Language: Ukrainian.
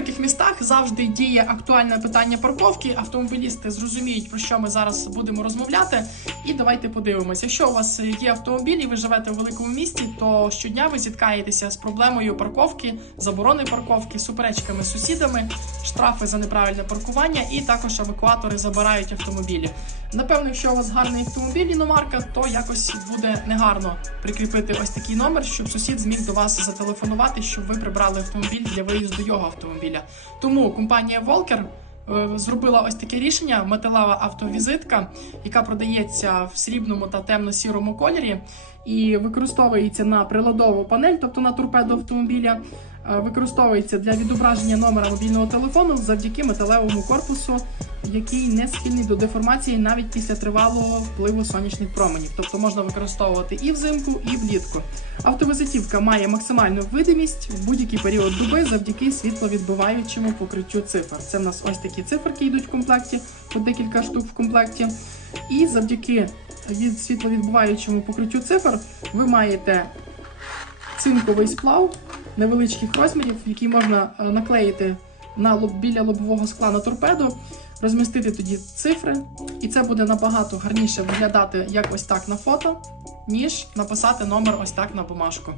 великих містах завжди діє актуальне питання парковки. Автомобілісти зрозуміють, про що ми зараз будемо розмовляти. І давайте подивимося. Якщо у вас є автомобіль і ви живете у великому місті, то щодня ви зіткаєтеся з проблемою парковки, заборони парковки, суперечками з сусідами, штрафи за неправильне паркування, і також евакуатори забирають автомобілі. Напевно, якщо у вас гарний автомобіль іномарка, то якось буде негарно прикріпити ось такий номер, щоб сусід зміг до вас зателефонувати, щоб ви прибрали автомобіль для виїзду його автомобіля. Тому компанія Волкер зробила ось таке рішення: металева автовізитка, яка продається в срібному та темно-сірому кольорі, і використовується на приладову панель, тобто на торпеду автомобіля. Е, Використовується для відображення номера мобільного телефону завдяки металевому корпусу, який не схильний до деформації навіть після тривалого впливу сонячних променів. Тобто можна використовувати і взимку, і влітку. Автовизитівка має максимальну видимість в будь-який період доби завдяки світловідбиваючому покриттю цифр. Це в нас ось такі циферки йдуть в комплекті, по декілька штук в комплекті. І завдяки від світловідбиваючому покриттю цифр ви маєте цинковий сплав невеличких розмірів, які можна е, наклеїти на лоб, біля лобового скла на торпеду, розмістити тоді цифри, і це буде набагато гарніше виглядати як ось так на фото, ніж написати номер ось так на бумажку.